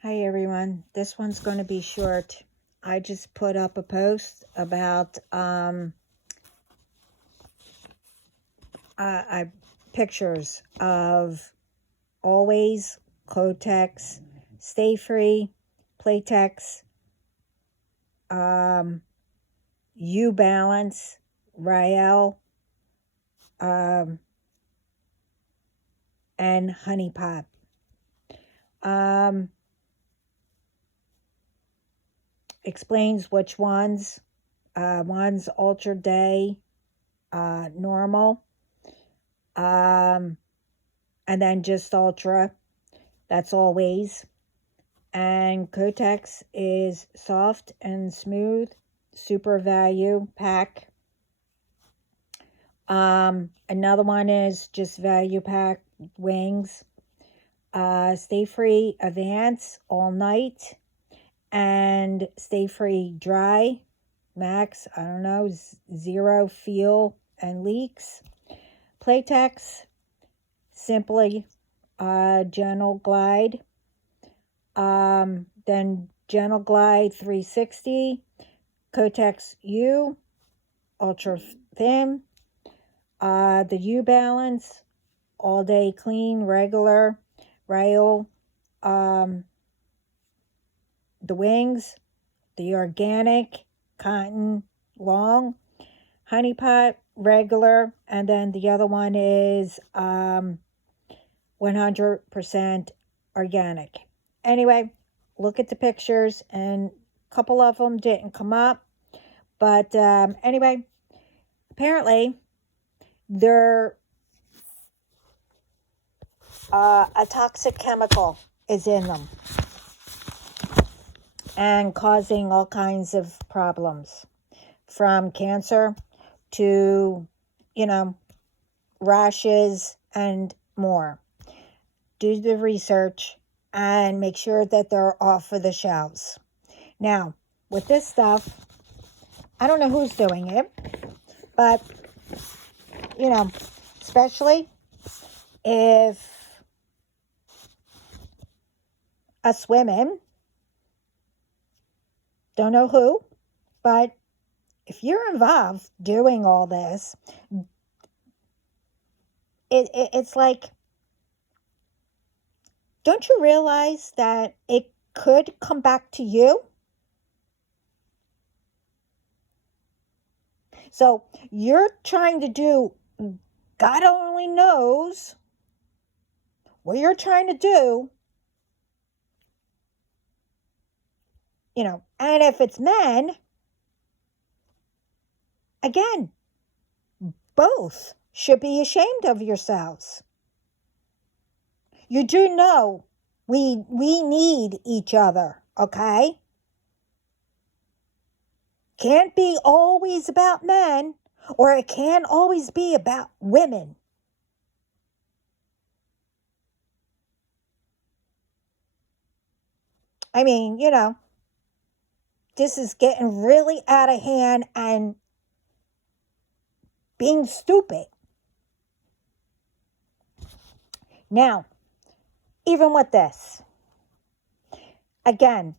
Hi everyone, this one's going to be short. I just put up a post about pictures of Always, Kotex, Stay Free, Playtex, U Balance, Rael, and Honey Pot. Explains which ones. One's Ultra Day, normal, and then just Ultra. That's Always. And Kotex is soft and smooth, super value pack. Another one is just value pack wings. Stay Free Advance all night, and Stay Free Dry Max, I don't know, zero feel and leaks. Playtex Simply Gentle Glide. Then Gentle Glide 360, Kotex U, Ultra Thin, the U Balance, All Day Clean, Regular, Rail, the Wings, the Organic, Cotton, Long, Honey Pot, Regular, and then the other one is 100% Organic. Anyway, look at the pictures, and a couple of them didn't come up. But anyway, apparently they're a toxic chemical is in them and causing all kinds of problems, from cancer to, rashes and more. Do the research and make sure that they're off of the shelves. Now, with this stuff, I don't know who's doing it, but, especially if us women, don't know who, but if you're involved doing all this, it's like, don't you realize that it could come back to you? So you're trying to do, God only knows what you're trying to do, and if it's men, again, both should be ashamed of yourselves. You do know we need each other, okay? Can't be always about men, or it can't always be about women. I mean, this is getting really out of hand and being stupid. Now, even with this, again,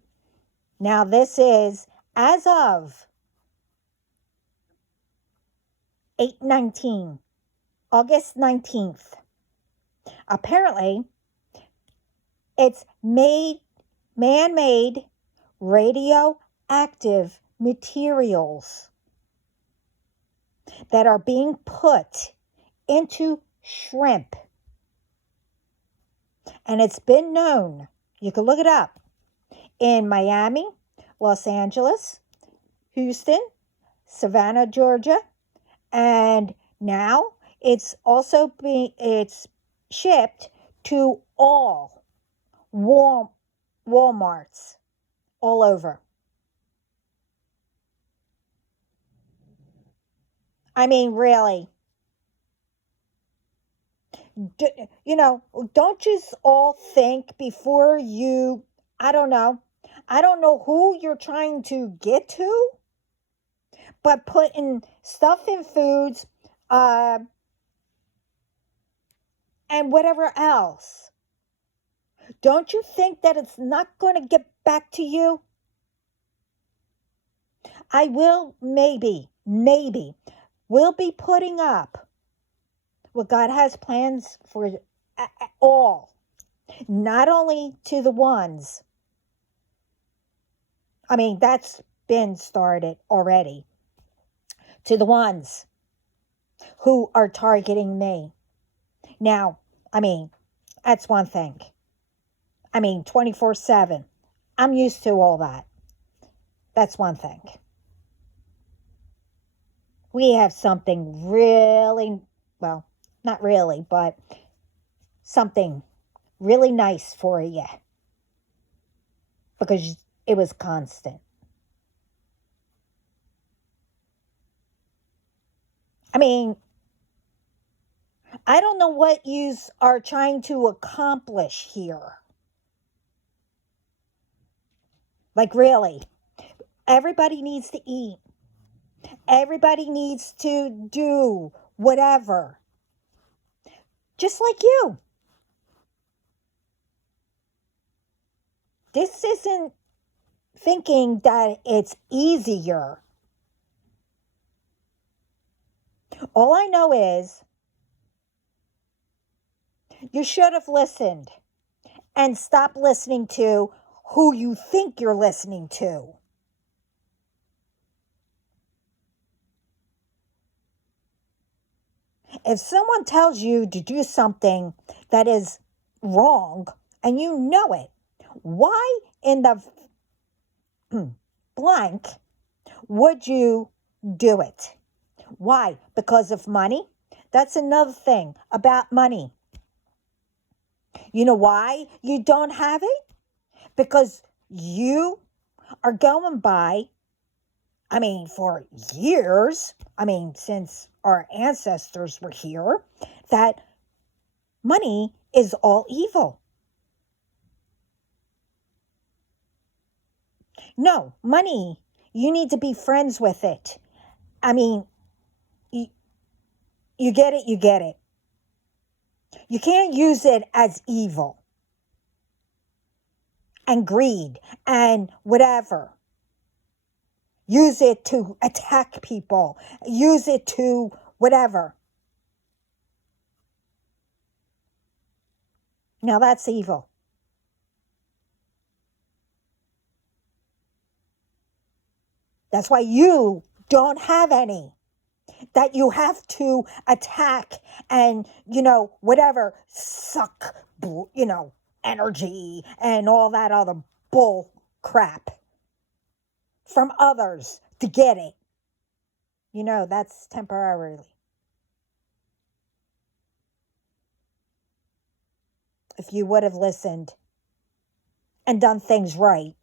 now this is as of 8/19, August 19th. Apparently, it's man-made radioactive materials that are being put into shrimp. And it's been known, you can look it up, in Miami, Los Angeles, Houston, Savannah, Georgia, and now it's shipped to all Walmarts all over. I mean, really. Don't just all think before you, I don't know who you're trying to get to, but putting stuff in foods, and whatever else. Don't you think that it's not going to get back to you? I will, maybe, will be putting up what God has plans for all, not only to the ones. I mean, that's been started already. To the ones who are targeting me. Now, I mean, that's one thing. I mean, 24/7. I'm used to all that. That's one thing. We have something really, well, not really, but something really nice for you. Because it was constant. I mean, I don't know what you are trying to accomplish here. Like, really. Everybody needs to eat. Everybody needs to do whatever. Just like you. This isn't thinking that it's easier. All I know is you should have listened and stop listening to who you think you're listening to. If someone tells you to do something that is wrong and you know it, why in the blank would you do it? Why? Because of money? That's another thing about money. You know why you don't have it? Because you are going by, I mean, for years, I mean, since our ancestors were here, that money is all evil. No, money, you need to be friends with it. I mean, you get it, you get it. You can't use it as evil and greed and whatever. Use it to attack people. Use it to whatever. Now that's evil. That's why you don't have any that you have to attack and, whatever, suck, energy and all that other bull crap from others to get it. That's temporarily. If you would have listened and done things right.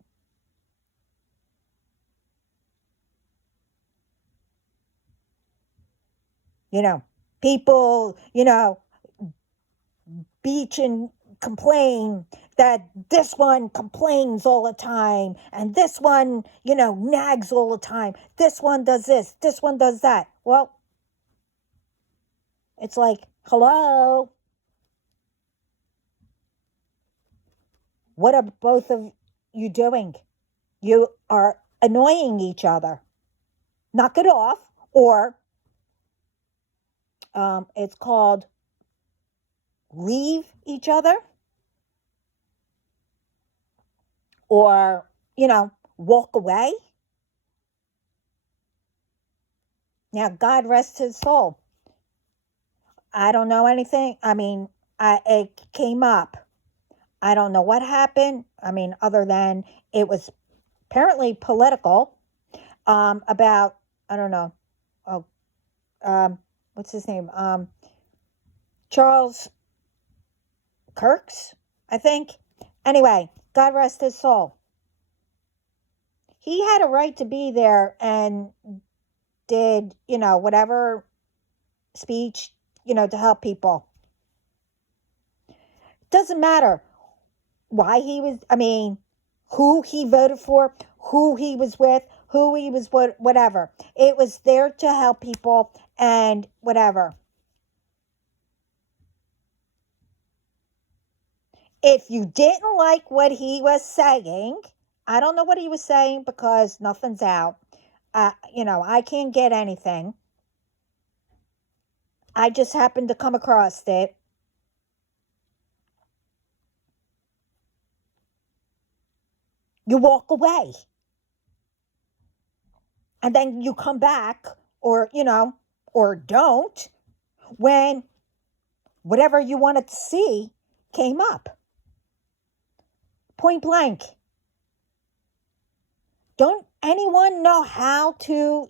People, beach and complain that this one complains all the time and this one, nags all the time. This one does this one does that. Well, it's like, hello? What are both of you doing? You are annoying each other. Knock it off, or it's called leave each other, or, walk away. Now, God rest his soul. I don't know anything. I mean, it came up. I don't know what happened. I mean, other than it was apparently political, about, I don't know. What's his name? Charles Kirk's, I think. Anyway, God rest his soul. He had a right to be there and did, whatever speech, to help people. Doesn't matter why he was, who he voted for, who he was with, who he was with, whatever. It was there to help people and whatever. If you didn't like what he was saying, I don't know what he was saying because nothing's out. I can't get anything. I just happened to come across it. You walk away. And then you come back or don't when whatever you wanted to see came up. Point blank. Don't anyone know how to,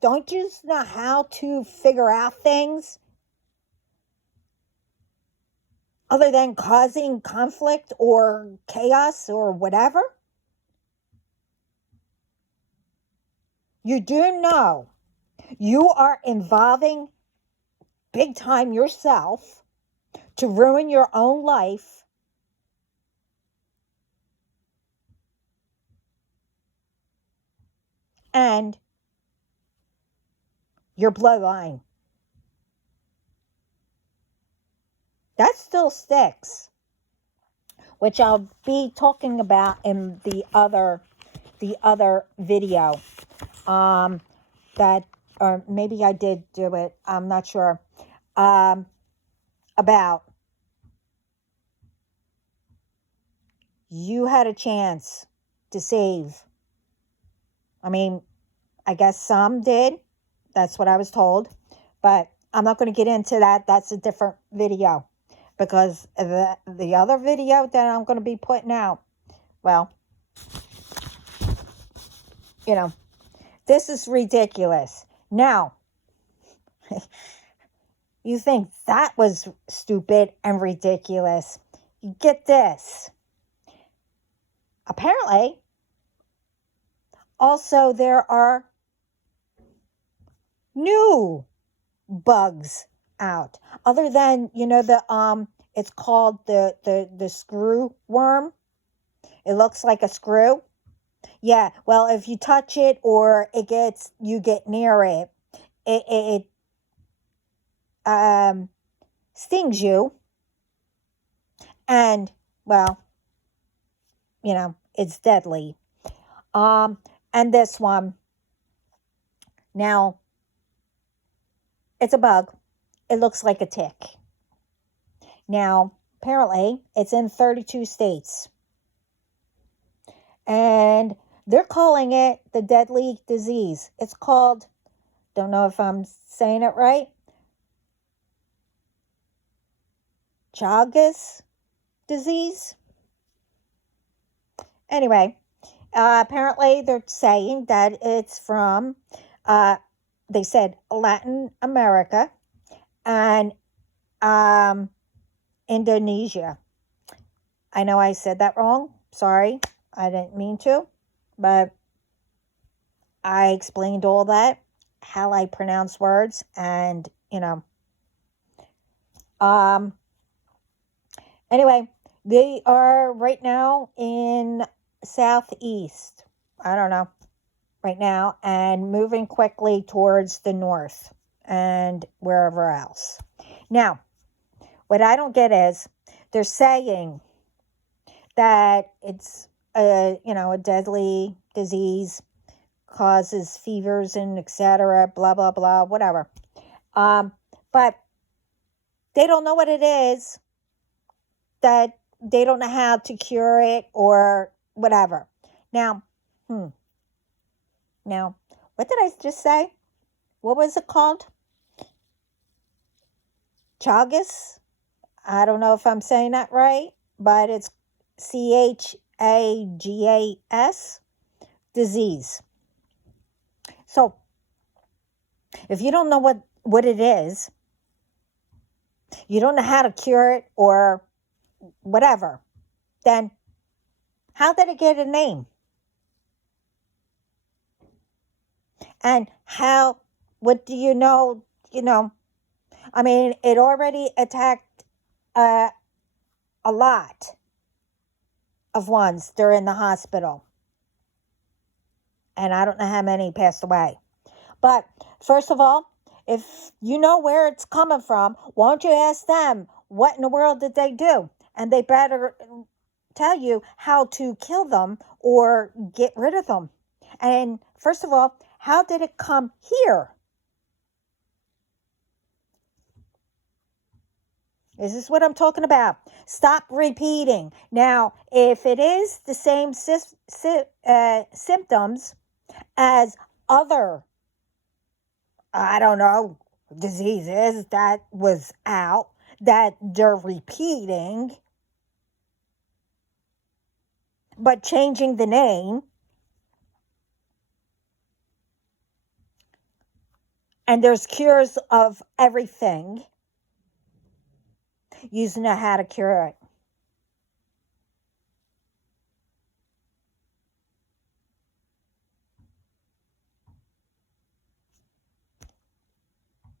don't you know how to figure out things other than causing conflict or chaos or whatever? You do know you are involving big time yourself to ruin your own life. And your bloodline. That still sticks, which I'll be talking about in the other video. That, or maybe I did do it, I'm not sure. About you had a chance to save. I mean, I guess some did. That's what I was told. But I'm not going to get into that. That's a different video. Because the other video that I'm going to be putting out, well, this is ridiculous. Now, you think that was stupid and ridiculous. You get this. Apparently, also there are new bugs out. Other than, it's called the screw worm. It looks like a screw. Yeah, well, if you touch it or you get near it, it stings you. And, well, it's deadly. And this one, now, it's a bug. It looks like a tick. Now, apparently, it's in 32 states. And they're calling it the deadly disease. It's called, don't know if I'm saying it right, Chagas disease. Anyway, apparently they're saying that it's from, they said Latin America and Indonesia. I know I said that wrong. Sorry. I didn't mean to. But I explained all that, how I pronounce words, and, anyway, they are right now in southeast, I don't know, right now, and moving quickly towards the north and wherever else. Now, what I don't get is they're saying that it's a deadly disease, causes fevers and etc., blah, blah, blah, whatever. But they don't know what it is, that they don't know how to cure it or whatever. Now, Now, what did I just say? What was it called? Chagas? I don't know if I'm saying that right, but it's Chagas disease. So, if you don't know what it is, you don't know how to cure it or whatever, then how did it get a name? And what do you know, I mean, it already attacked a lot of ones. They're in the hospital. And I don't know how many passed away. But first of all, if you know where it's coming from, why don't you ask them, what in the world did they do? and they better tell you how to kill them or get rid of them. And first of all, how did it come here? This is what I'm talking about. Stop repeating. Now, if it is the same symptoms as other, I don't know, diseases that was out that they're repeating, but changing the name, and there's cures of everything, you know how to cure it.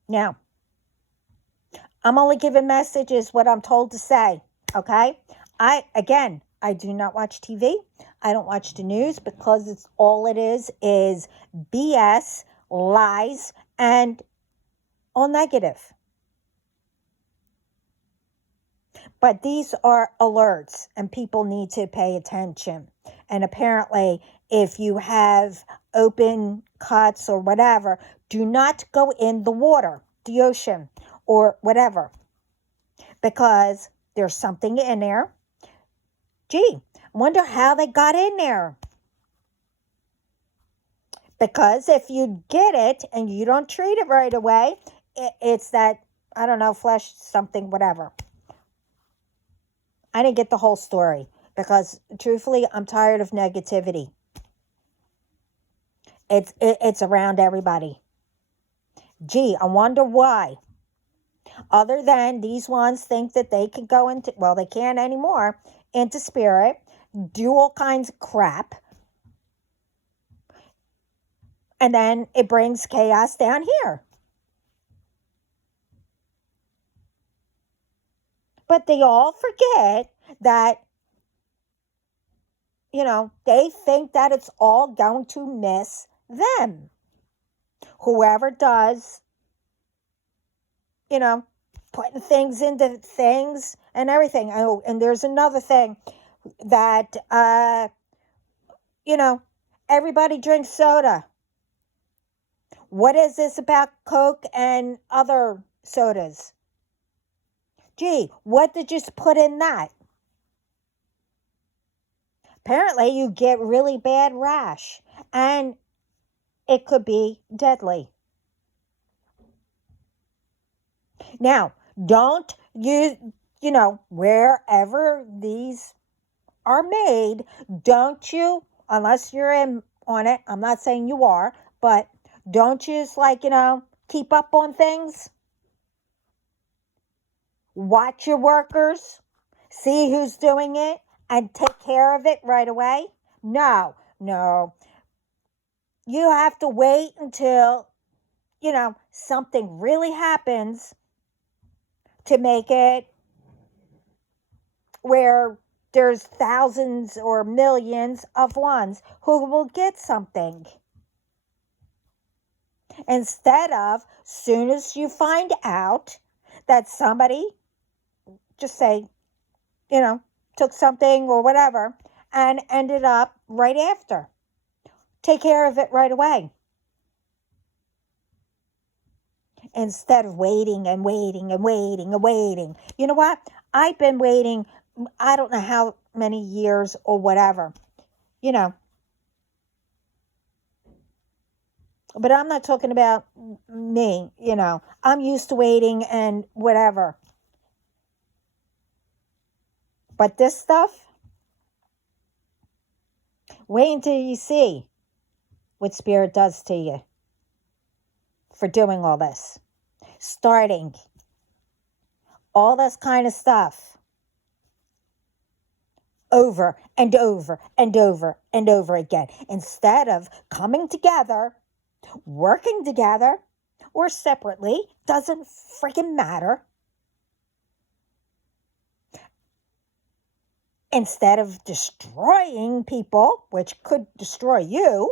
Now, I'm only giving messages what I'm told to say, okay? I do not watch TV. I don't watch the news because it's all it is BS, lies, and all negative. But these are alerts, and people need to pay attention. And apparently, if you have open cuts or whatever, do not go in the water, the ocean, or whatever, because there's something in there. Gee, I wonder how they got in there. Because if you get it and you don't treat it right away, it's that, I don't know, flesh, something, whatever. I didn't get the whole story because, truthfully, I'm tired of negativity. It's around everybody. Gee, I wonder why. Other than these ones think that they can go into, well, they can't anymore, into spirit, do all kinds of crap, and then it brings chaos down here. But they all forget that, they think that it's all going to miss them. Whoever does, putting things into things and everything. Oh, and there's another thing that, everybody drinks soda. What is this about Coke and other sodas? Gee, what did you put in that? Apparently, you get really bad rash, and it could be deadly. Now, don't use, wherever these are made, don't you, unless you're in on it, I'm not saying you are, but don't you just keep up on things? Watch your workers, see who's doing it, and take care of it right away? No. You have to wait until, something really happens to make it where there's thousands or millions of ones who will get something. Instead of, soon as you find out that somebody, just say, took something or whatever and ended up right after. Take care of it right away. Instead of waiting and waiting and waiting and waiting. You know what? I've been waiting, I don't know how many years or whatever, But I'm not talking about me, I'm used to waiting and whatever. But this stuff, wait until you see what Spirit does to you for doing all this. Starting all this kind of stuff over and over and over and over again. Instead of coming together, working together, or separately, doesn't freaking matter. Instead of destroying people, which could destroy you,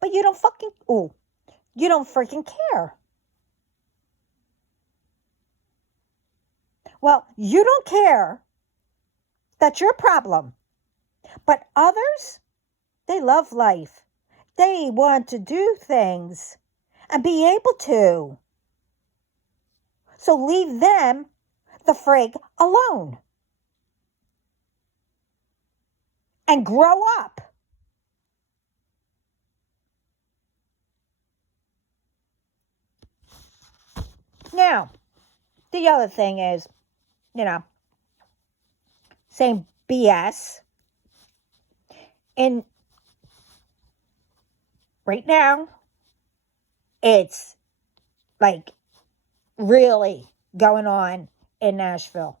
but you don't freaking care. Well, you don't care That's your problem. But others, they love life. They want to do things and be able to. So leave them the frig alone. And grow up. Now, the other thing is, saying BS. And right now, it's like really going on in Nashville,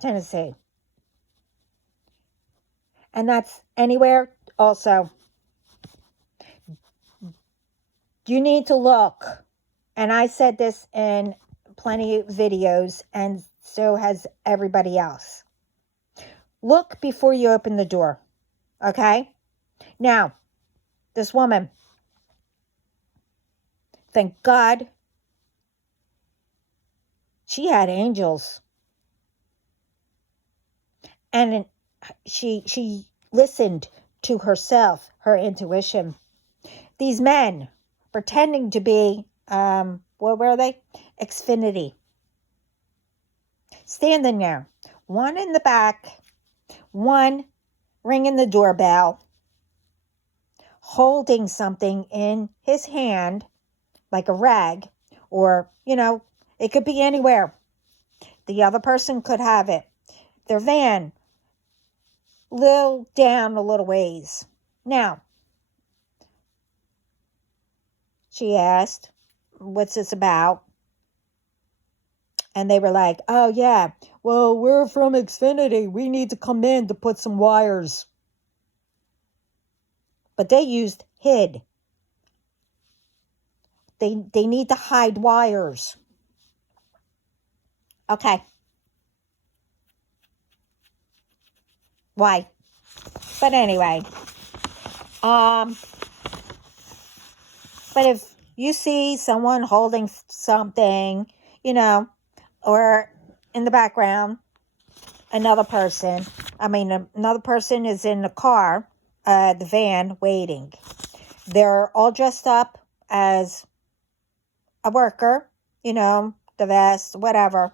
Tennessee. And that's anywhere also. You need to look. And I said this in plenty of videos, and so has everybody else. Look before you open the door. Okay? Now, this woman, thank God, she had angels. And she listened to herself, her intuition. These men pretending to be, what were they? Xfinity. Standing there. One in the back, one ringing the doorbell, holding something in his hand, like a rag, or, it could be anywhere. The other person could have it. Their van, down a little ways. Now, she asked, what's this about? And they were like, oh, yeah, well, we're from Xfinity. We need to come in to put some wires. But they used hid. They need to hide wires. Okay. Why? But anyway. But if you see someone holding something, or in the background, another person is in the car, the van, waiting. They're all dressed up as a worker, the vest, whatever.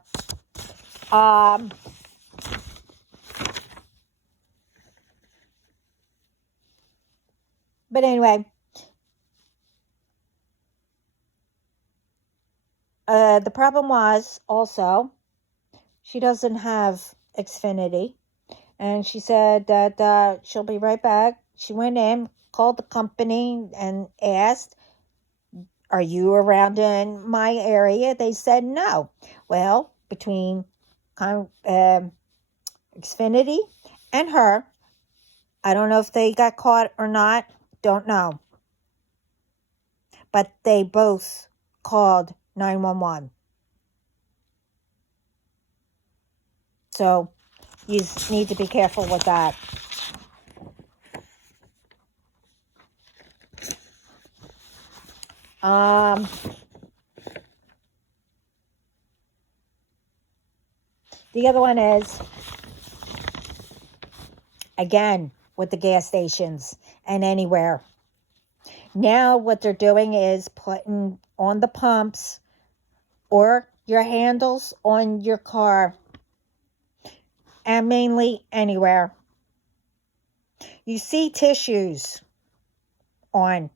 But anyway, the problem was also she doesn't have Xfinity, and she said that she'll be right back. She went in, called the company, and asked, are you around in my area? They said no. Well, between Xfinity and her, I don't know if they got caught or not. Don't know. But they both called 911. So you need to be careful with that. The other one is, again, with the gas stations and anywhere. Now what they're doing is putting on the pumps or your handles on your car, and mainly anywhere. You see tissues on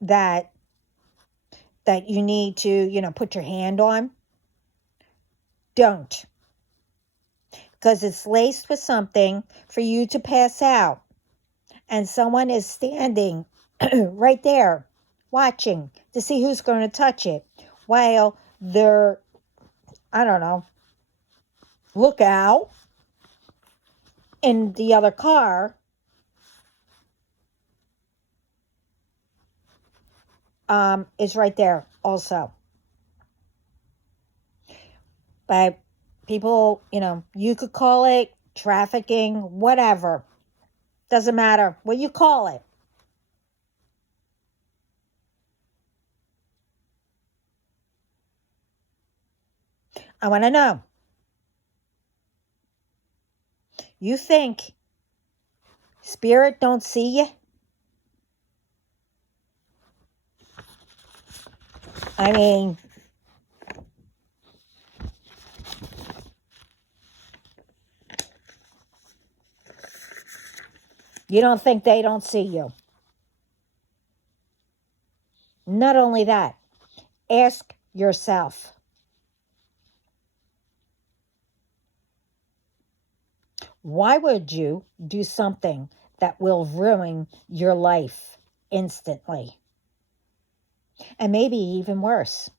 that you need to, put your hand on. Don't. Because it's laced with something for you to pass out. And someone is standing right there watching to see who's going to touch it while they're, I don't know, look out in the other car. Is right there also. But people, you could call it trafficking, whatever. Doesn't matter what you call it. I want to know. You think spirit don't see you? I mean, you don't think they don't see you. Not only that, ask yourself, why would you do something that will ruin your life instantly? And maybe even worse.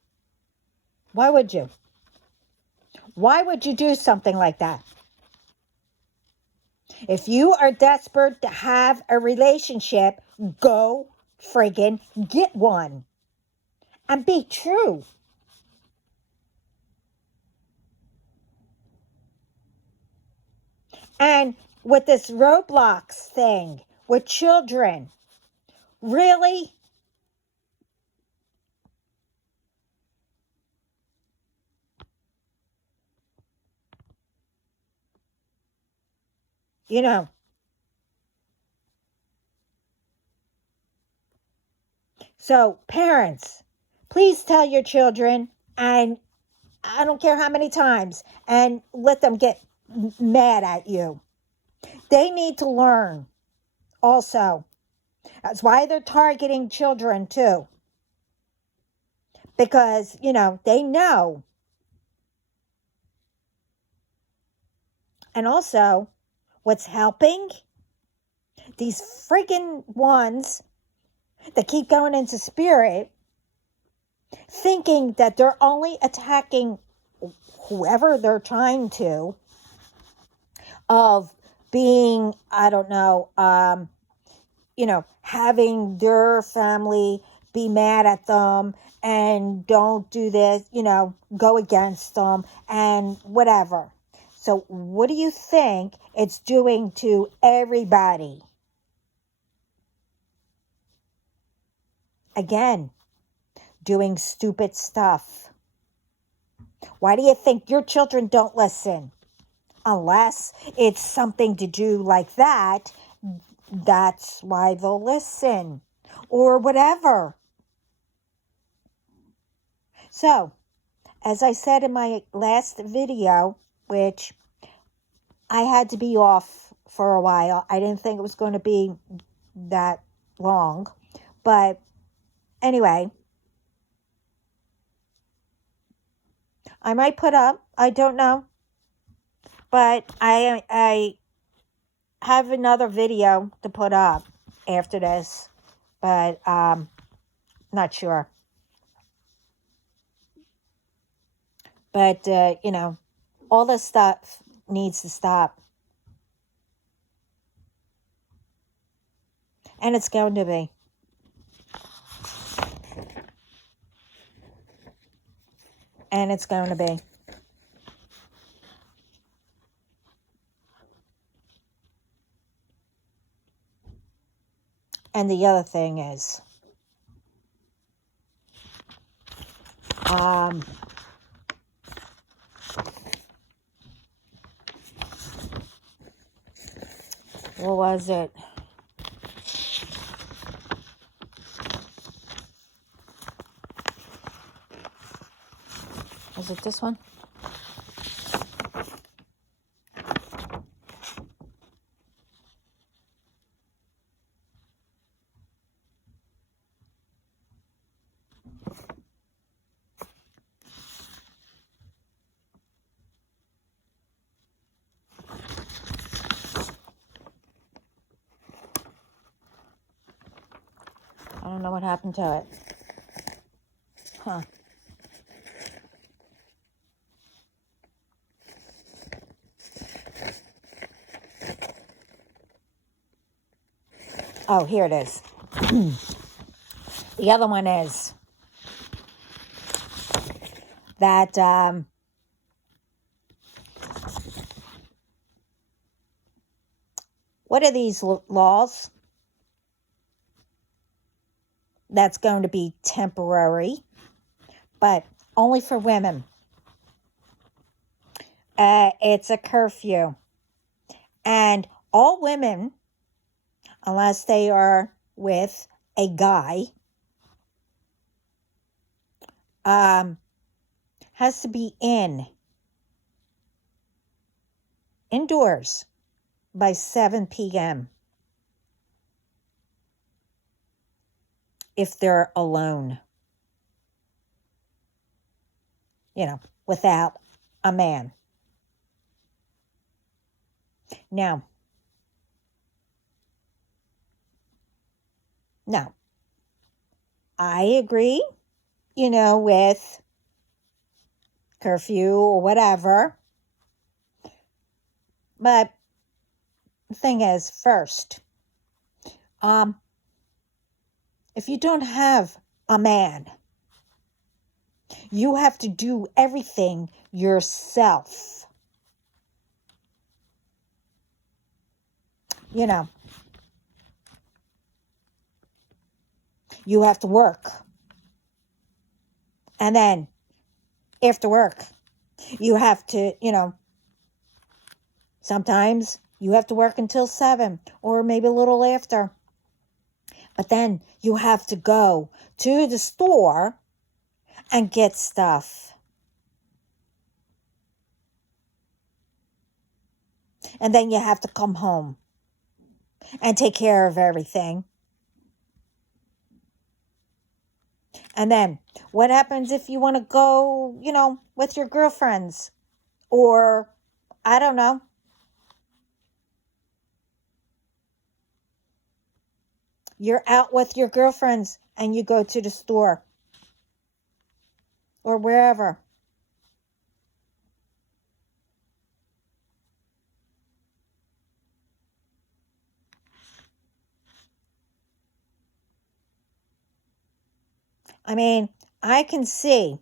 Why would you? Why would you do something like that? If you are desperate to have a relationship, go friggin' get one. And be true. And with this Roblox thing, with children, really? You know, so parents, please tell your children, and I don't care how many times, and let them get mad at you. They need to learn also. That's why they're targeting children too. Because, they know. And also, what's helping? These friggin' ones that keep going into spirit, thinking that they're only attacking whoever they're trying to, of being, I don't know, having their family be mad at them and don't do this, go against them and whatever. So what do you think it's doing to everybody? Again, doing stupid stuff. Why do you think your children don't listen? Unless it's something to do like that, that's why they'll listen. Or whatever. So, as I said in my last video, which I had to be off for a while. I didn't think it was going to be that long. But anyway, I might put up, I don't know. But I have another video to put up after this. But not sure. But, all this stuff needs to stop. And it's going to be. And it's going to be. And the other thing is, what was it? Was it this one? I don't know what happened to it. Huh. Oh, here it is. The other one is that what are these laws? That's going to be temporary, but only for women. It's a curfew. And all women, unless they are with a guy, has to be indoors by 7 p.m. if they're alone, without a man. Now, I agree, with curfew or whatever. But the thing is, first, if you don't have a man, you have to do everything yourself. You have to work. And then after work, you have to, sometimes you have to work until 7 or maybe a little after. But then you have to go to the store and get stuff. And then you have to come home and take care of everything. And then what happens if you want to go, with your girlfriends? Or, I don't know. You're out with your girlfriends and you go to the store. Or wherever. I mean, I can see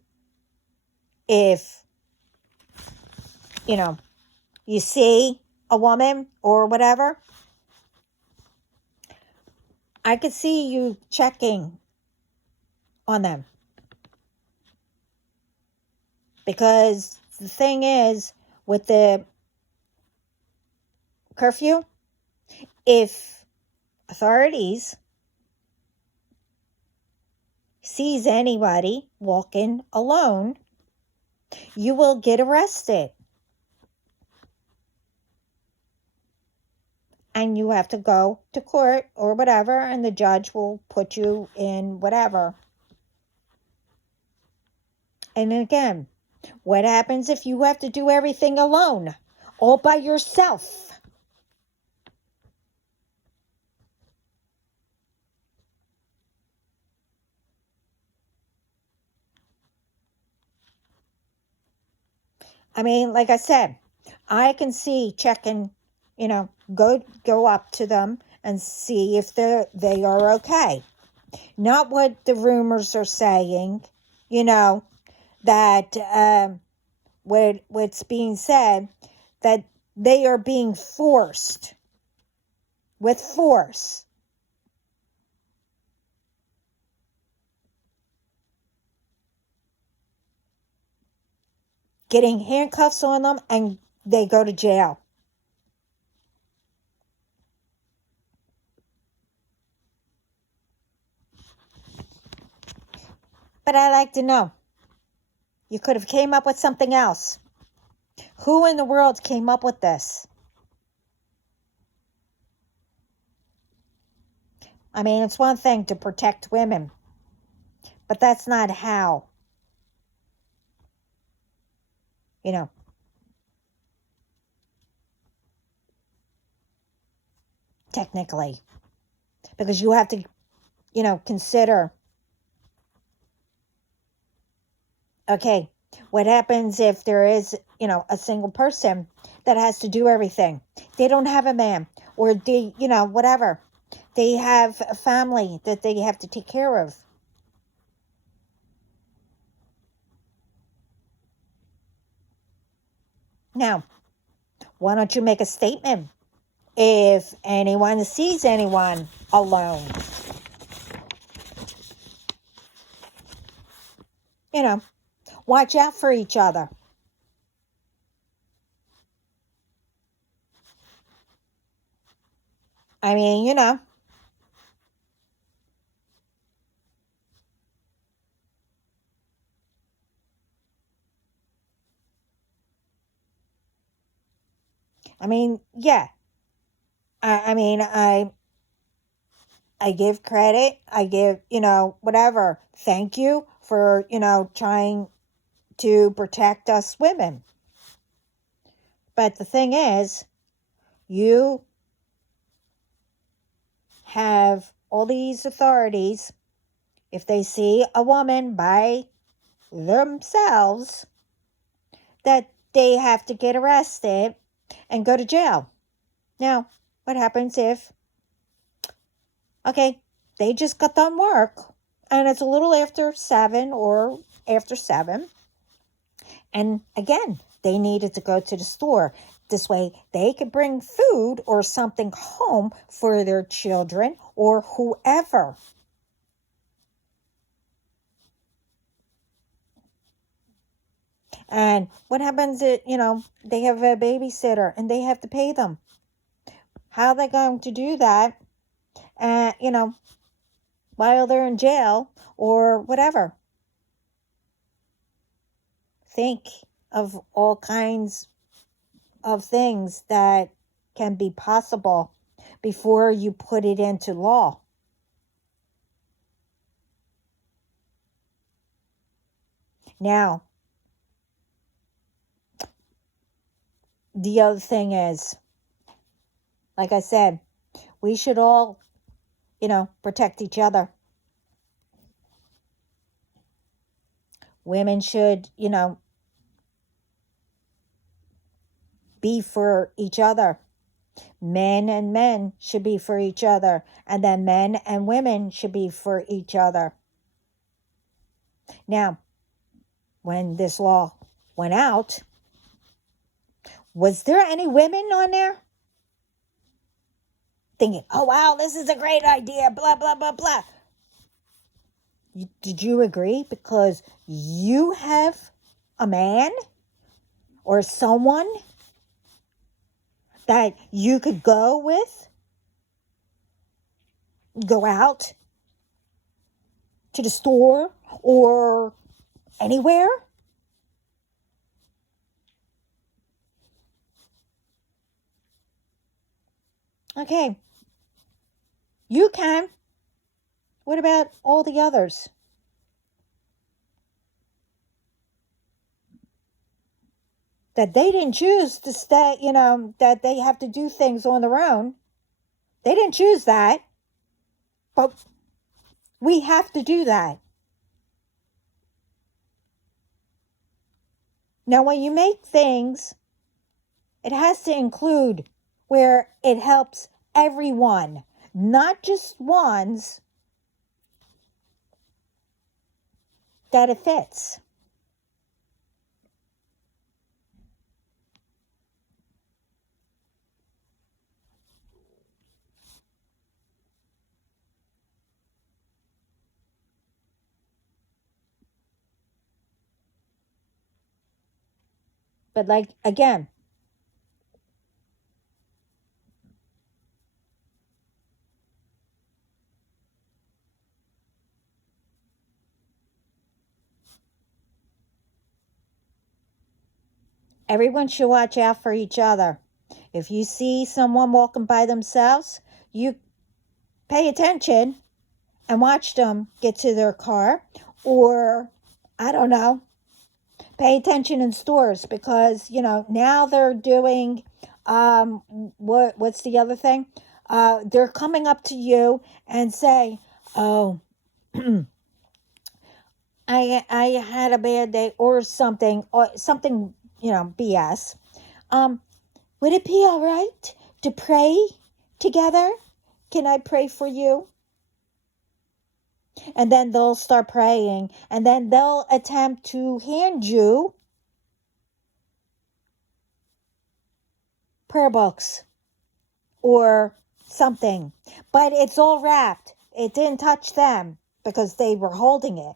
if, you see a woman or whatever, I could see you checking on them. Because the thing is, with the curfew, if authorities sees anybody walking alone, you will get arrested. And you have to go to court or whatever, and the judge will put you in whatever. And again, what happens if you have to do everything alone, all by yourself? I mean, like I said, I can see checking, go up to them and see if they are okay. Not what the rumors are saying, that what's being said, that they are being forced with force. Getting handcuffs on them and they go to jail. But I'd like to know, you could have came up with something else. Who in the world came up with this? I mean, it's one thing to protect women, but that's not how, technically. Because you have to, consider, okay, what happens if there is, a single person that has to do everything? They don't have a man, or they, whatever. They have a family that they have to take care of. Now, why don't you make a statement if anyone sees anyone alone? Watch out for each other. I mean, yeah. I mean, I give credit. I give, whatever. Thank you for, trying to protect us women. But the thing is, you have all these authorities. If they see a woman by themselves, that they have to get arrested and go to jail. Now, what happens if, okay, they just got done work and it's a little after 7 or after 7, and again, they needed to go to the store. This way, they could bring food or something home for their children or whoever. And what happens if, they have a babysitter and they have to pay them? How are they going to do that, while they're in jail or whatever? Think of all kinds of things that can be possible before you put it into law. Now, the other thing is, like I said, we should all, protect each other. Women should, be for each other. Men and men should be for each other. And then men and women should be for each other. Now, when this law went out, was there any women on there thinking, oh, wow, this is a great idea, blah, blah, blah, blah? Did you agree? Because you have a man or someone that you could go out to the store or anywhere? Okay. You can. What about all the others? That they didn't choose to stay, that they have to do things on their own. They didn't choose that. But we have to do that. Now, when you make things, it has to include where it helps everyone, not just ones that it fits. But like, again, everyone should watch out for each other. If you see someone walking by themselves, you pay attention and watch them get to their car, or, I don't know, pay attention in stores, because, now they're doing, what's the other thing? They're coming up to you and say, oh, I had a bad day or something, BS. Would it be all right to pray together? Can I pray for you? And then they'll start praying, and then they'll attempt to hand you prayer books or something. But it's all wrapped. It didn't touch them because they were holding it.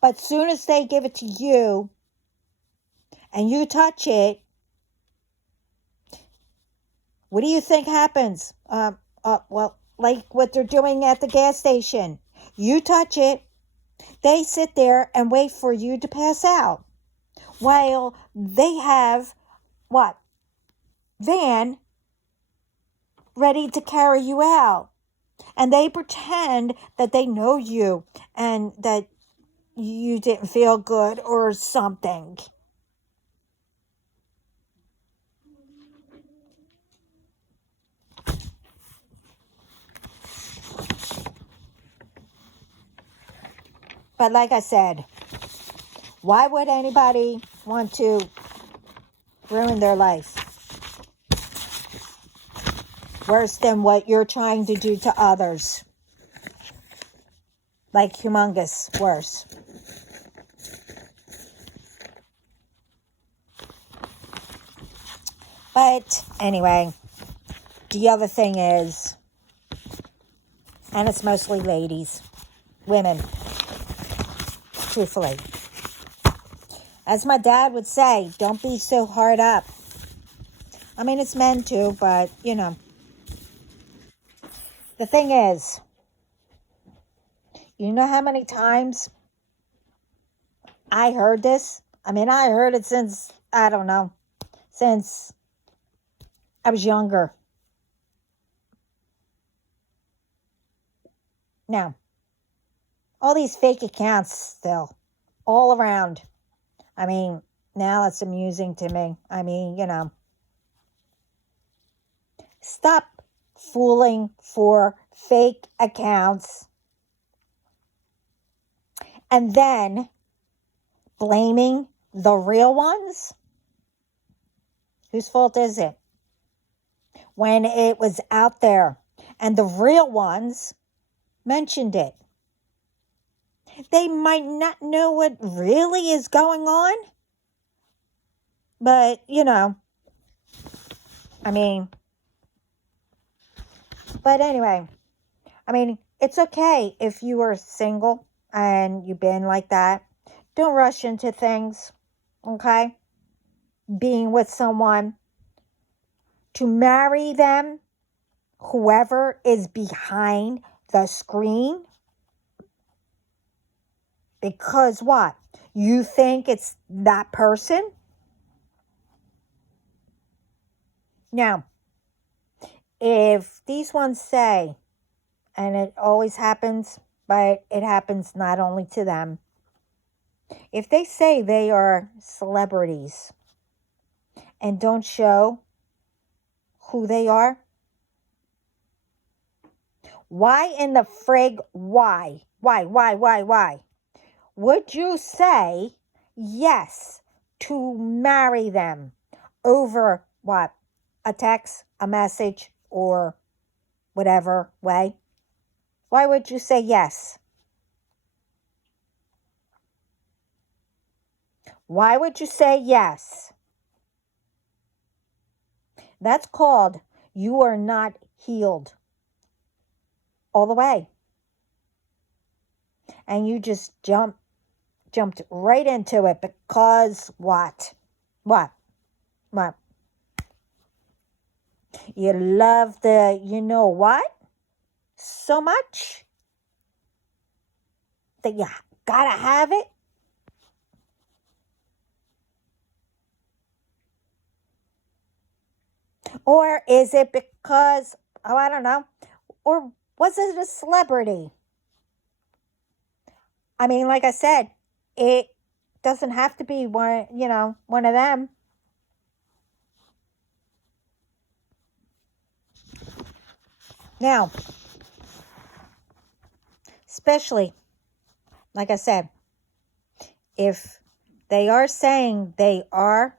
But soon as they give it to you and you touch it, what do you think happens? well, like what they're doing at the gas station. You touch it, they sit there and wait for you to pass out. While they have, what? Van ready to carry you out. And they pretend that they know you and that you didn't feel good or something. But like I said, why would anybody want to ruin their life worse than what you're trying to do to others? Like humongous worse. But anyway, the other thing is, and it's mostly ladies, women, truthfully. As my dad would say, don't be so hard up. I mean, it's men too, but, you know. The thing is, you know how many times I heard this? I mean, I heard it since, I don't know, since I was younger. Now, all these fake accounts still, all around. I mean, now it's amusing to me. I mean, you know. Stop fooling for fake accounts and then blaming the real ones. Whose fault is it? When it was out there and the real ones mentioned it. They might not know what really is going on, but, you know, I mean, but anyway, I mean, it's okay if you are single and you've been like that. Don't rush into things, okay? Being with someone, to marry them, whoever is behind the screen. Because what? You think it's that person? Now, if these ones say, and it always happens, but it happens not only to them. If they say they are celebrities and don't show who they are, why in the frig, why? Why? Would you say yes to marry them over what? A text, a message, or whatever way? Why would you say yes? Why would you say yes? That's called you are not healed all the way. And you just jumped right into it because what? What? You love the you know what so much that you gotta have it. Or is it because, oh, I don't know, or was it a celebrity? I mean, like I said, it doesn't have to be one, you know, one of them. Now, especially, like I said, if they are saying they are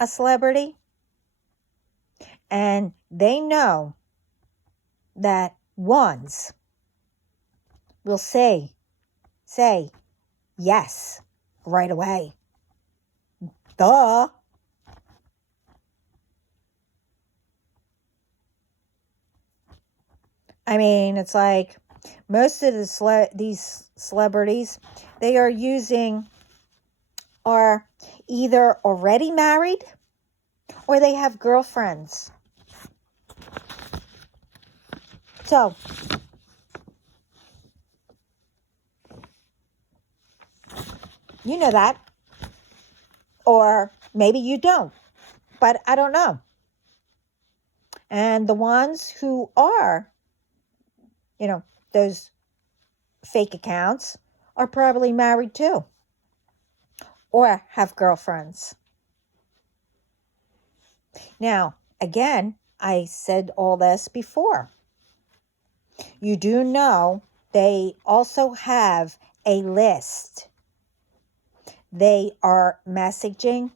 a celebrity and they know that ones will say yes right away. Duh. I mean, it's like most of these celebrities, they are either already married or they have girlfriends. So, you know that. Or maybe you don't. But I don't know. And the ones who are, those fake accounts are probably married too. Or have girlfriends. Now, again, I said all this before. You do know they also have a list. They are messaging,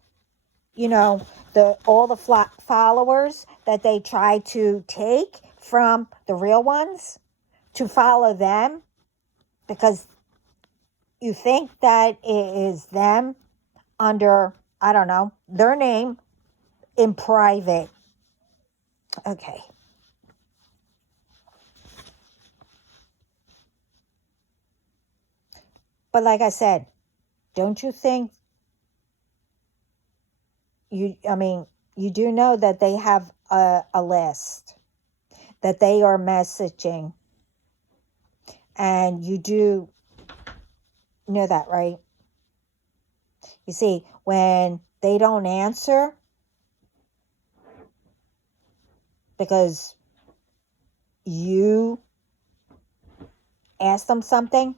all the followers that they try to take from the real ones to follow them because you think that it is them under, I don't know, their name in private. Okay. But like I said, don't you think you do know that they have a list that they are messaging, and you do know that, right? You see, when they don't answer because you ask them something,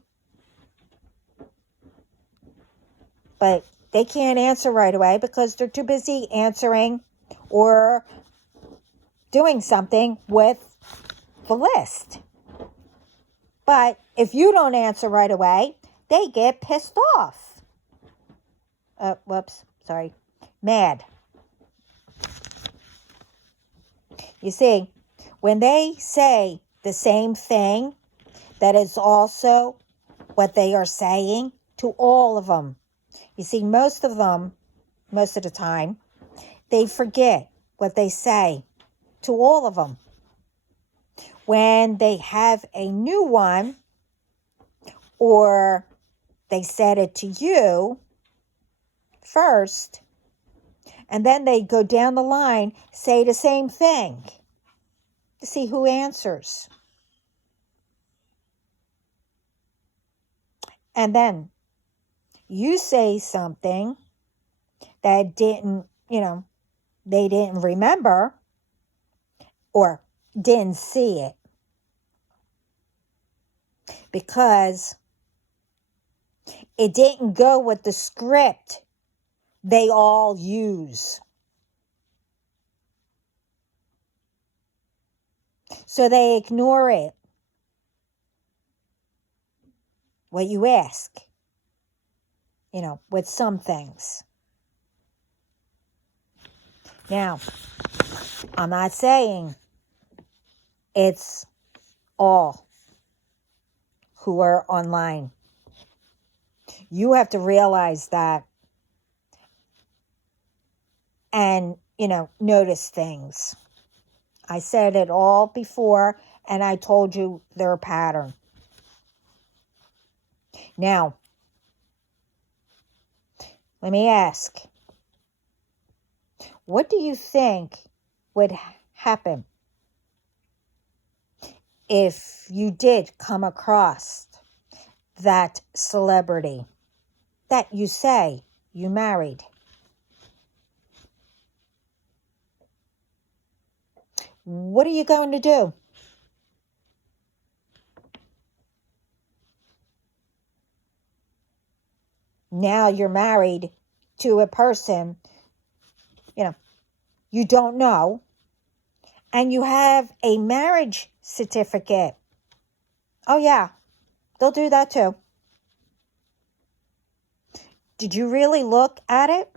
but they can't answer right away because they're too busy answering or doing something with the list. But if you don't answer right away, they get pissed off. Mad. You see, when they say the same thing, that is also what they are saying to all of them. You see, most of the time, they forget what they say to all of them. When they have a new one, or they said it to you first, and then they go down the line, say the same thing to see who answers. And then you say something that they didn't remember or didn't see it because it didn't go with the script they all use. So they ignore it. What you ask, with some things. Now, I'm not saying it's all who are online. You have to realize that and, notice things. I said it all before, and I told you their pattern. Now, let me ask, what do you think would happen if you did come across that celebrity that you say you married? What are you going to do? Now you're married to a person, you don't know, and you have a marriage certificate. Oh yeah, they'll do that too. Did you really look at it?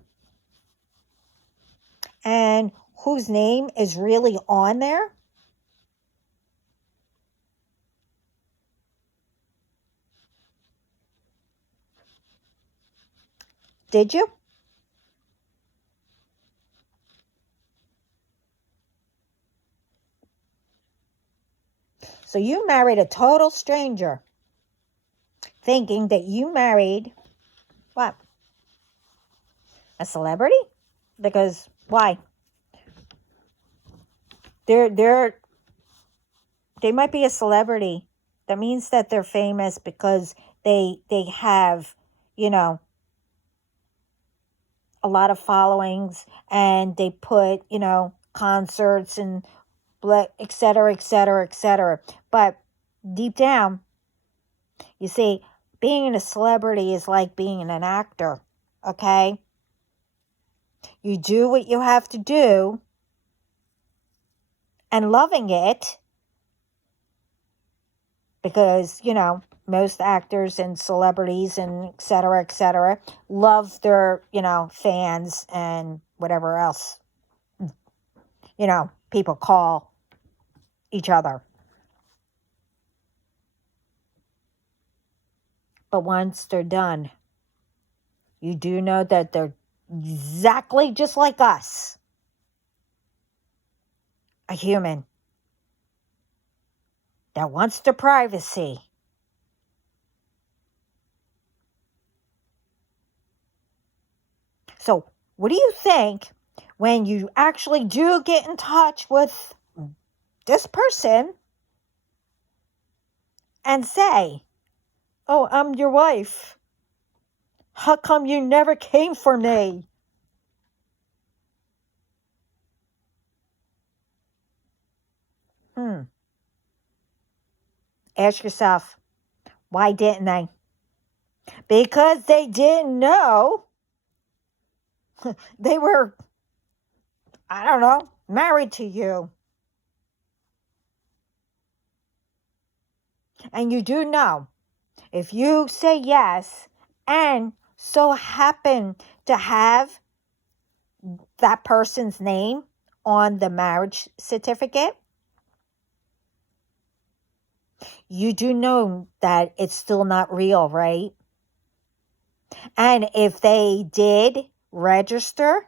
And whose name is really on there? Did you? So you married a total stranger, thinking that you married, what? A celebrity? Because why? They're They might be a celebrity. That means that they're famous because they have, you know, a lot of followings, and they put, concerts and et cetera, et cetera, et cetera. But deep down, you see, being a celebrity is like being an actor, okay? You do what you have to do and loving it because, most actors and celebrities and et cetera, love their, fans and whatever else, people call each other. But once they're done, you do know that they're exactly just like us. A human that wants their privacy. So, what do you think when you actually do get in touch with this person and say, "Oh, I'm your wife. How come you never came for me?" Ask yourself, why didn't they? Because they didn't know they were, I don't know, married to you. And you do know, if you say yes and so happen to have that person's name on the marriage certificate, you do know that it's still not real, right? And if they did register,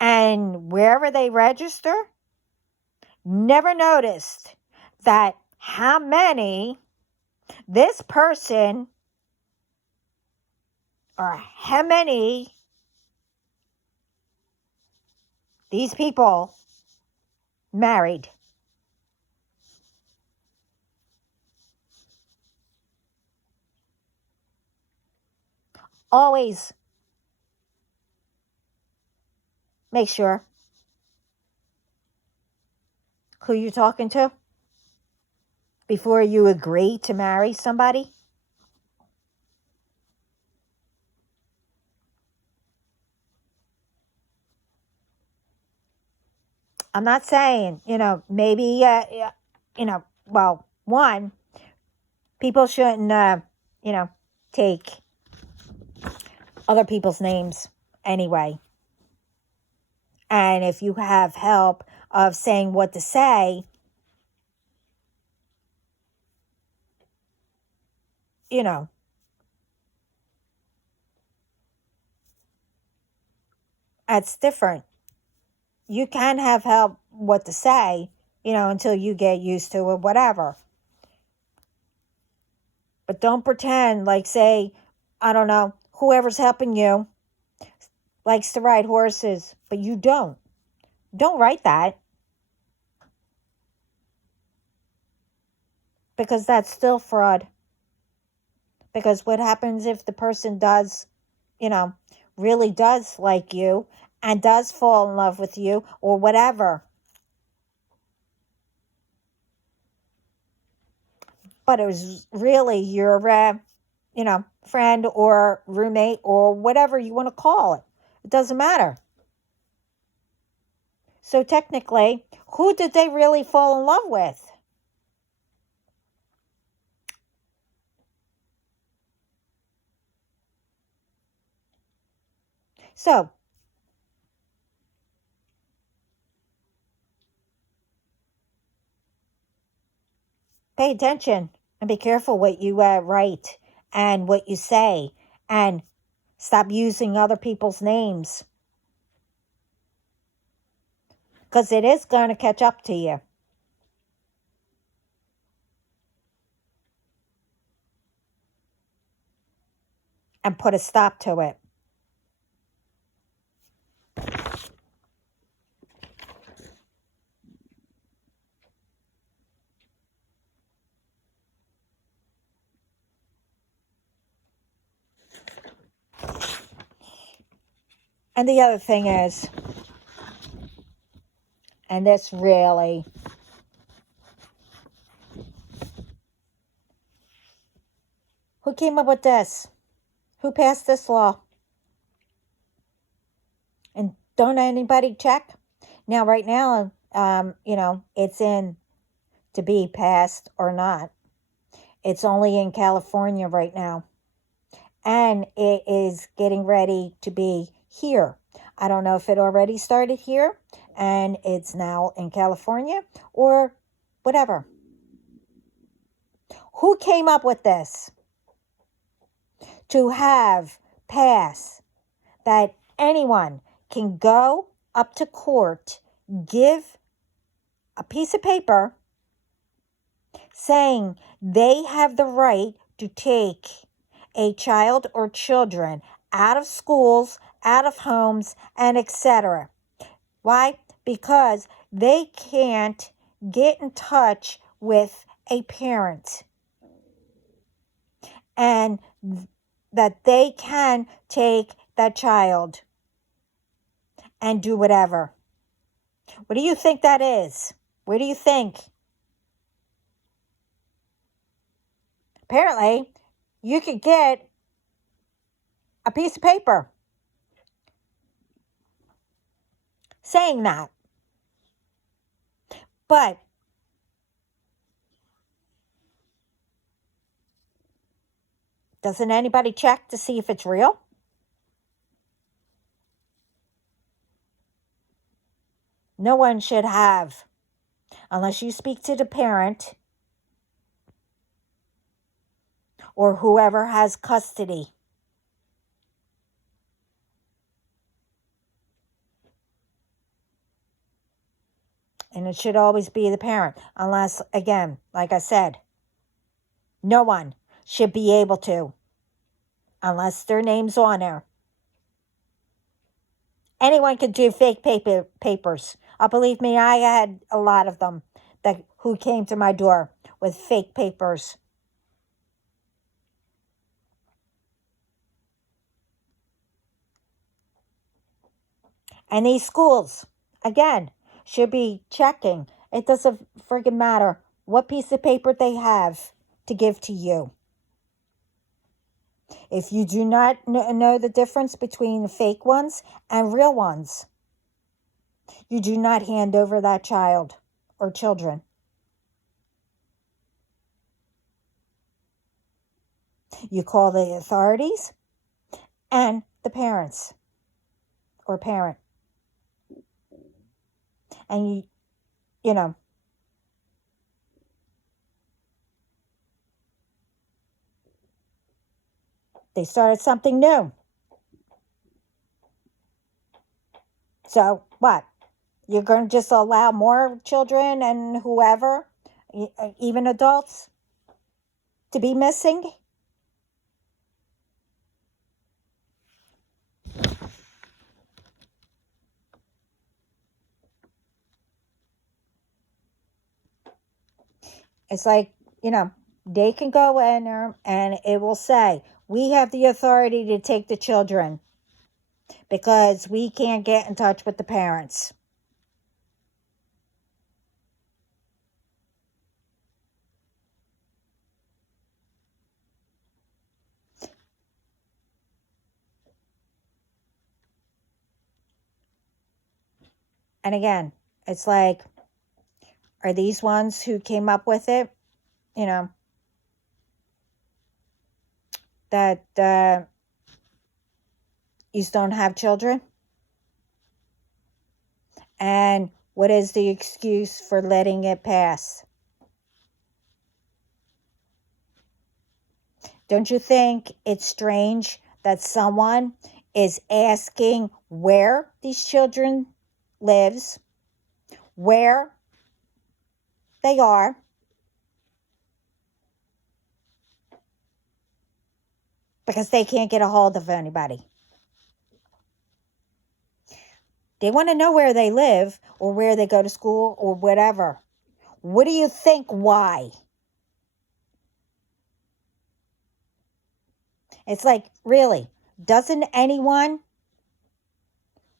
and wherever they register, never noticed that how many this person or how many these people married. Always make sure who you're talking to before you agree to marry somebody. I'm not saying, maybe, well, one, people shouldn't, take other people's names anyway. And if you have help of saying what to say, that's different. You can have help what to say, until you get used to it, whatever. But don't pretend like, say, I don't know, whoever's helping you likes to ride horses, but you don't. Don't write that. Because that's still fraud. Because what happens if the person does, really does like you and does fall in love with you or whatever? But it was really your, friend or roommate or whatever you want to call it. It doesn't matter. So technically, who did they really fall in love with? So, pay attention and be careful what you write and what you say, and stop using other people's names, because it is going to catch up to you. And put a stop to it. And the other thing is, and this really, who came up with this? Who passed this law? And don't anybody check? Now, right now, it's in to be passed or not. It's only in California right now. And it is getting ready to be here. I don't know if it already started here and it's now in California or whatever. Who came up with this? To have pass that anyone can go up to court, give a piece of paper saying they have the right to take a child or children out of schools, out of homes, and etc. Why? Because they can't get in touch with a parent. And that they can take that child and do whatever. What do you think that is? Where do you think? Apparently, you could get a piece of paper saying that. But doesn't anybody check to see if it's real? No one should have, unless you speak to the parent or whoever has custody. And it should always be the parent, unless, again, like I said, no one should be able to, unless their name's on there. Anyone could do fake papers. Believe me, I had a lot of them who came to my door with fake papers. And these schools, again, should be checking. It doesn't friggin' matter what piece of paper they have to give to you. If you do not know the difference between fake ones and real ones, you do not hand over that child or children. You call the authorities and the parents or parent. And you know, they started something new. So what? You're going to just allow more children and whoever, even adults, to be missing? It's like, they can go in there and it will say, we have the authority to take the children because we can't get in touch with the parents. And again, it's like, are these ones who came up with it, that you don't have children? And what is the excuse for letting it pass? Don't you think it's strange that someone is asking where these children lives, where they are, because they can't get a hold of anybody? They want to know where they live or where they go to school or whatever. What do you think? Why? It's like, really, doesn't anyone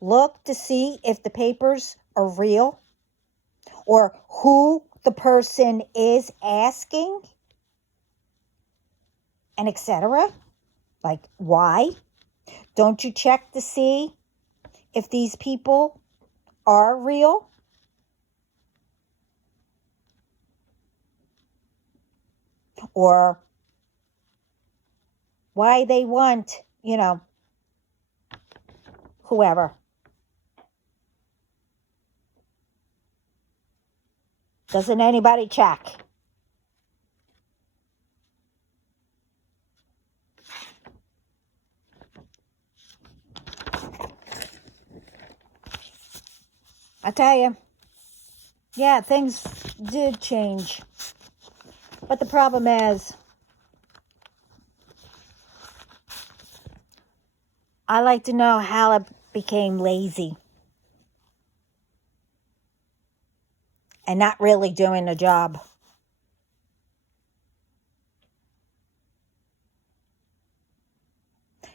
look to see if the papers are real or who the person is asking and etc.? Like, why? Don't you check to see if these people are real? Or why they want, whoever. Doesn't anybody check? I tell you, yeah, things did change. But the problem is, I like to know how it became lazy and not really doing the job.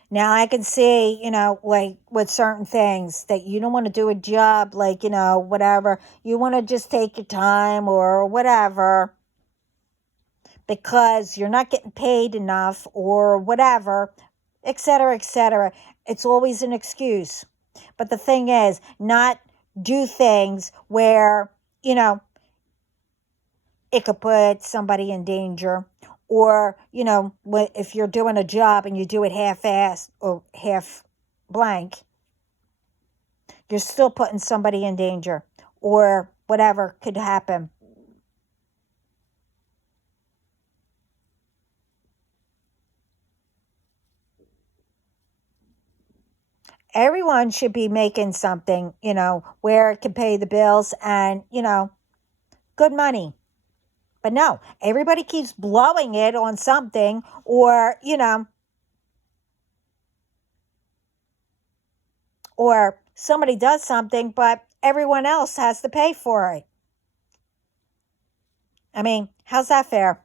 Now I can see, like with certain things that you don't want to do a job, like, whatever. You want to just take your time or whatever because you're not getting paid enough or whatever, etc., etc. It's always an excuse. But the thing is, not do things where, it could put somebody in danger. Or, if you're doing a job and you do it half-assed or half blank, you're still putting somebody in danger or whatever could happen. Everyone should be making something, where it can pay the bills and, good money. But no, everybody keeps blowing it on something or, or somebody does something, but everyone else has to pay for it. I mean, how's that fair?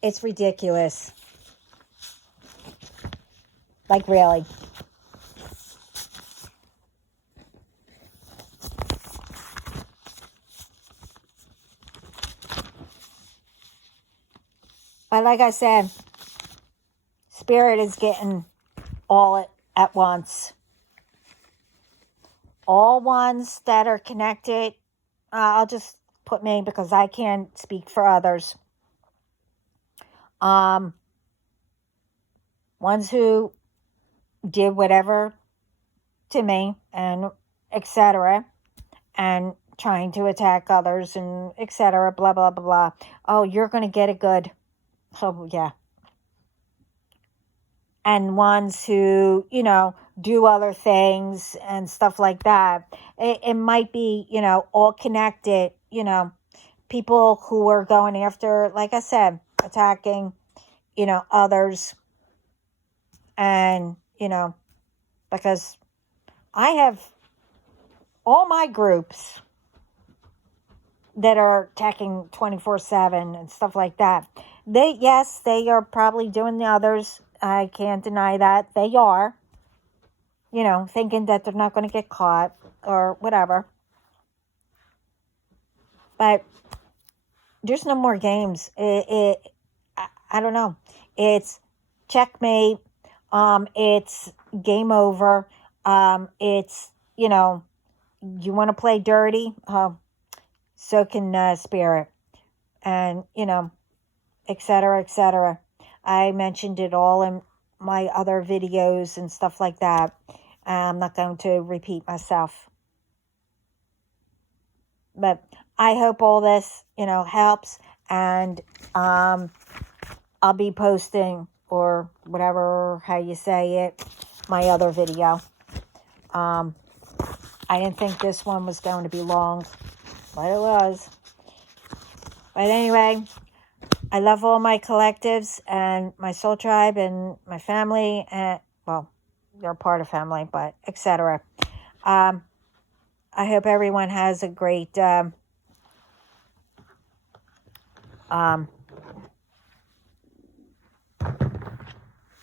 It's ridiculous. Like, really. But like I said, Spirit is getting all at once. All ones that are connected, I'll just put me because I can't speak for others. Ones who did whatever to me and etc. and trying to attack others and etc. blah blah blah blah. Oh, you're gonna get it good. Oh yeah. And ones who, do other things and stuff like that. It might be, all connected, people who are going after, like I said, attacking, others. And, because I have all my groups that are attacking 24/7 and stuff like that. They are probably doing the others. I can't deny that. They are, thinking that they're not going to get caught or whatever. But there's no more games. I don't know. It's checkmate. It's game over. It's, you want to play dirty? So can Spirit. And, etc., etc. I mentioned it all in my other videos and stuff like that. I'm not going to repeat myself. But I hope all this, helps. And I'll be posting, or whatever, how you say it, my other video. I didn't think this one was going to be long, but it was. But anyway, I love all my collectives and my soul tribe and my family. And, well, they're part of family, but etc. I hope everyone has a great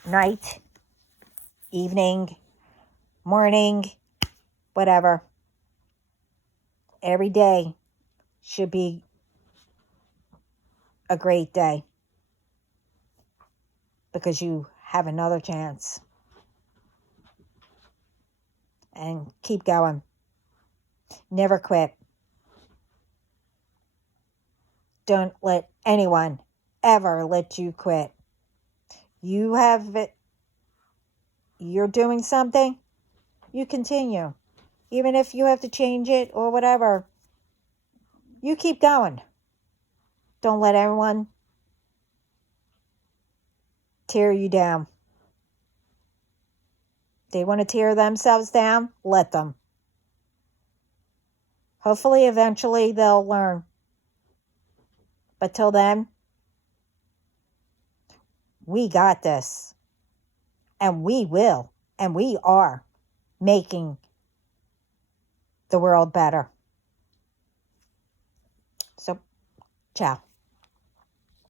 night, evening, morning, whatever. Every day should be a great day because you have another chance. And keep going. Never quit. Don't let anyone ever let you quit. You have it. You're doing something, you continue. Even if you have to change it or whatever, you keep going. Don't let everyone tear you down. They want to tear themselves down, let them. Hopefully, eventually, they'll learn. But till then, we got this. And we will. And we are making the world better. So, ciao.